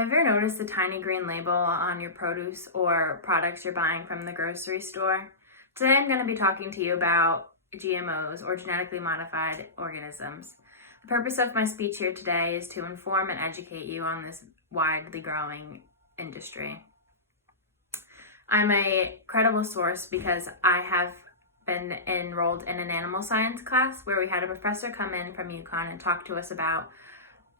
Have you ever noticed the tiny green label on your produce or products you're buying from the grocery store? Today I'm going to be talking to you about GMOs, or genetically modified organisms. The purpose of my speech here today is to inform and educate you on this widely growing industry. I'm a credible source because I have been enrolled in an animal science class where we had a professor come in from UConn and talk to us about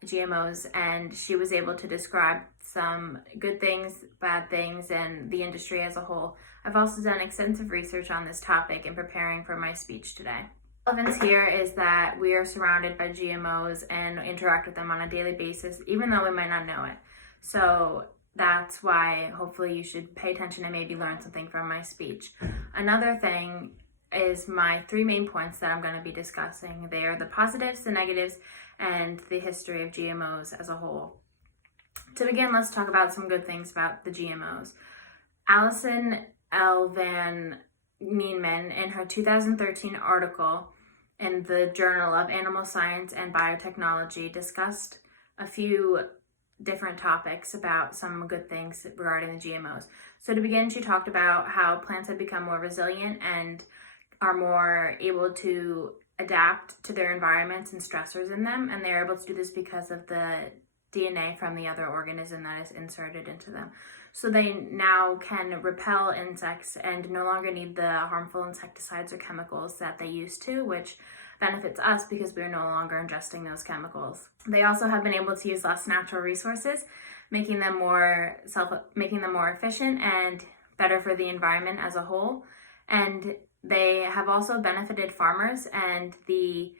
GMOs, and she was able to describe some good things, bad things, and the industry as a whole. I've also done extensive research on this topic in preparing for my speech today. The relevance here is that we are surrounded by GMOs and interact with them on a daily basis, even though we might not know it. So that's why hopefully you should pay attention and maybe learn something from my speech. Another thing is my three main points that I'm going to be discussing. They are the positives, the negatives, and the history of GMOs as a whole. To begin, let's talk about some good things about the GMOs. Alison L. Van Nieman, in her 2013 article in the Journal of Animal Science and Biotechnology, discussed a few different topics about some good things regarding the GMOs. So to begin, she talked about how plants have become more resilient and are more able to adapt to their environments and stressors in them, and they're able to do this because of the DNA from the other organism that is inserted into them. So they now can repel insects and no longer need the harmful insecticides or chemicals that they used to, which benefits us because we're no longer ingesting those chemicals. They also have been able to use less natural resources, making them more efficient and better for the environment as a whole. And they have also benefited farmers and the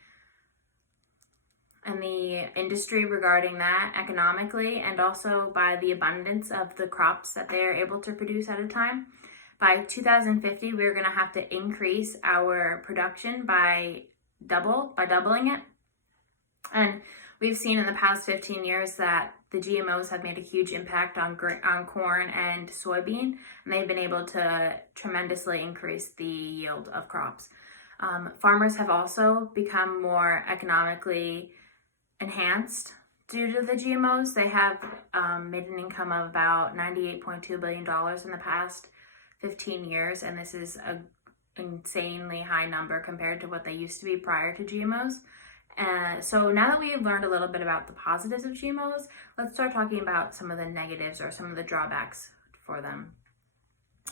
industry regarding that economically, and also by the abundance of the crops that they are able to produce at a time. By 2050, we're going to have to increase our production by doubling it. And we've seen in the past 15 years that the GMOs have made a huge impact on corn and soybean, and they've been able to tremendously increase the yield of crops. Farmers have also become more economically enhanced due to the GMOs. They have made an income of about $98.2 billion in the past 15 years, and this is an insanely high number compared to what they used to be prior to GMOs. So now that we've learned a little bit about the positives of GMOs, let's start talking about some of the negatives or some of the drawbacks for them.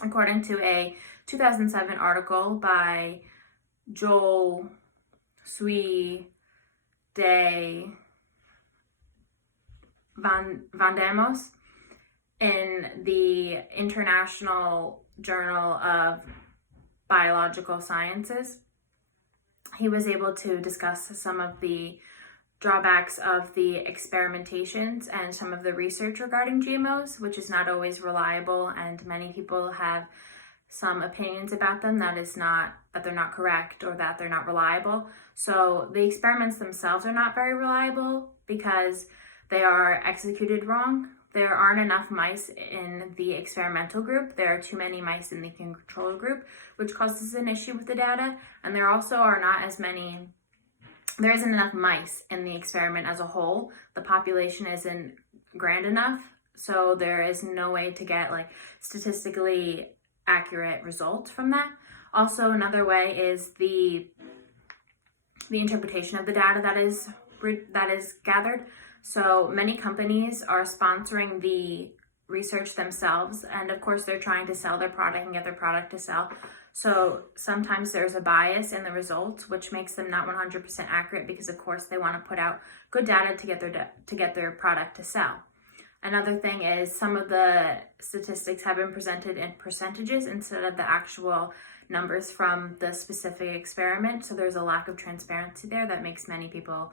According to a 2007 article by Joel Sui de Vandemos in the International Journal of Biological Sciences, he was able to discuss some of the drawbacks of the experimentations and some of the research regarding GMOs, which is not always reliable, and many people have some opinions about them that they're not correct or that they're not reliable. So the experiments themselves are not very reliable because they are executed wrong. There aren't enough mice in the experimental group. There are too many mice in the control group, which causes an issue with the data. And there isn't enough mice in the experiment as a whole. The population isn't grand enough, so there is no way to get statistically accurate results from that. Also, another way is the interpretation of the data that is gathered. So many companies are sponsoring the research themselves, and of course they're trying to sell their product and get their product to sell. So sometimes there's a bias in the results, which makes them not 100% accurate because of course they want to put out good data to get their product to sell. Another thing is some of the statistics have been presented in percentages instead of the actual numbers from the specific experiment. So there's a lack of transparency there that makes many people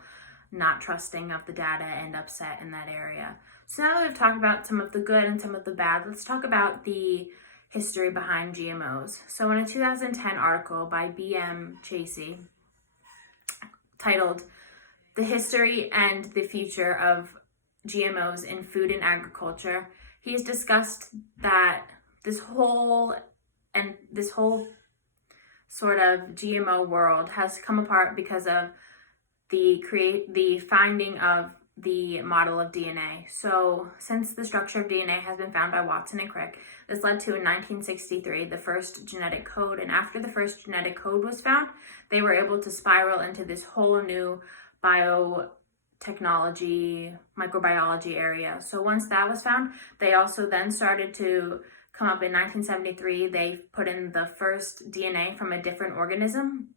not trusting of the data and upset in that area. So now that we've talked about some of the good and some of the bad, let's talk about the history behind GMOs. So in a 2010 article by B.M. Chasey titled "The History and the Future of GMOs in Food and Agriculture," he's discussed that this whole sort of GMO world has come apart because of the finding of the model of DNA. So since the structure of DNA has been found by Watson and Crick, this led to in 1963 the first genetic code. And after the first genetic code was found, they were able to spiral into this whole new biotechnology, microbiology area. So once that was found, they also then started to come up in 1973. They put in the first DNA from a different organism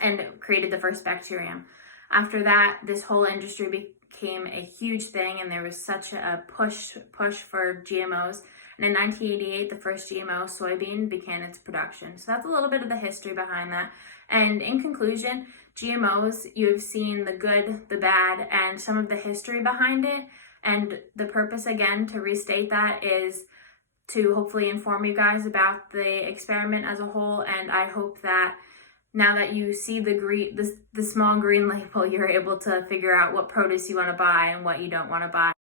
and created the first bacterium. After that, this whole industry became a huge thing, and there was such a push for GMOs. And in 1988, the first GMO soybean began its production. So that's a little bit of the history behind that. And in conclusion, GMOs, you've seen the good, the bad, and some of the history behind it. And the purpose, again, to restate that, is to hopefully inform you guys about the experiment as a whole. And I hope that now that you see the small green label, you're able to figure out what produce you want to buy and what you don't want to buy.